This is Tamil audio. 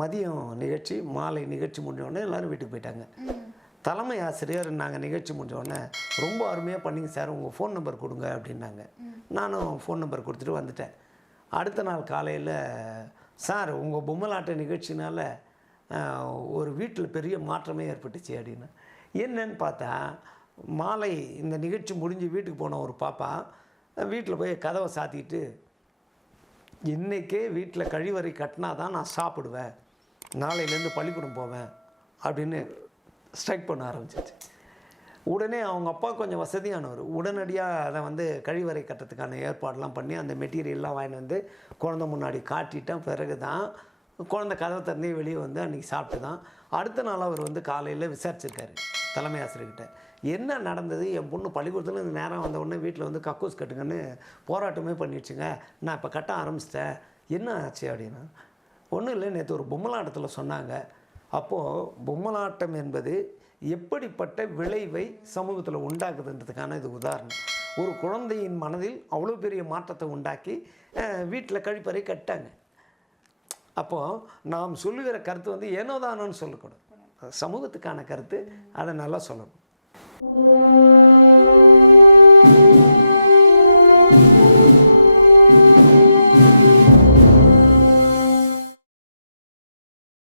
மதியம் நிகழ்ச்சி, மாலை நிகழ்ச்சி முடிஞ்சோடனே எல்லோரும் வீட்டுக்கு போயிட்டாங்க. தலைமை ஆசிரியர் நாங்கள் நிகழ்ச்சி முடிஞ்சோடனே ரொம்ப அருமையாக பண்ணிங்க சார், உங்கள் ஃபோன் நம்பர் கொடுங்க அப்படின்னாங்க. நானும் ஃபோன் நம்பர் கொடுத்துட்டு வந்துட்டேன். அடுத்த நாள் காலையில், சார் உங்கள் பொம்மலாட்ட நிகழ்ச்சினால் ஒரு வீட்டில் பெரிய மாற்றமே ஏற்பட்டுச்சு அப்படின்னு. என்னன்னு பார்த்தா, மாலை இந்த நிகழ்ச்சி முடிஞ்சு வீட்டுக்கு போன ஒரு பாப்பா வீட்டில் போய் கதவை சாத்திக்கிட்டு, இன்றைக்கே வீட்டில் கழிவறை கட்டினா தான் நான் சாப்பிடுவேன், நாளையிலேருந்து பள்ளிக்கூடம் போவேன் அப்படின்னு ஸ்ட்ரைக் பண்ண ஆரம்பிச்சிச்சு. உடனே அவங்க அப்பா கொஞ்சம் வசதியானவர். உடனடியாக அதை வந்து கழிவறை கட்டுறதுக்கான ஏற்பாடெலாம் பண்ணி அந்த மெட்டீரியல்லாம் வாங்கிட்டு வந்து குழந்தை முன்னாடி காட்டிட்டேன். பிறகு தான் குழந்தை கதவை திறந்தே வெளியே வந்து அன்றைக்கி சாப்பிட்டு தான். அடுத்த நாள் அவர் வந்து காலையில் விசாரிச்சிருக்காரு தலைமை ஆசிரியர்கிட்ட, என்ன நடந்தது, என் பொண்ணு பள்ளிக்கூடத்தில் இந்த நேரம் வந்த உடனே வீட்டில் வந்து கக்கூஸ் கட்டுங்கன்னு போராட்டமே பண்ணிடுச்சுங்க, நான் இப்போ கட்ட ஆரம்பிச்சிட்டேன், என்ன ஆச்சு அப்படின்னா. ஒன்றும் இல்லை, நேற்று ஒரு பொம்மலாட்டத்தில் சொன்னாங்க. அப்போது பொம்மலாட்டம் என்பது எப்படிப்பட்ட விளைவை சமூகத்தில் உண்டாக்குதுன்றதுக்கான இது உதாரணம். ஒரு குழந்தையின் மனதில் அவ்வளோ பெரிய மாற்றத்தை உண்டாக்கி வீட்டில் கழிப்பறை கட்டாங்க. அப்போது நாம் சொல்லுகிற கருத்து வந்து ஏனோதானோன்னு சொல்லக்கூடாது, சமூகத்துக்கான கருத்து, அதை நல்லா சொல்லணும்.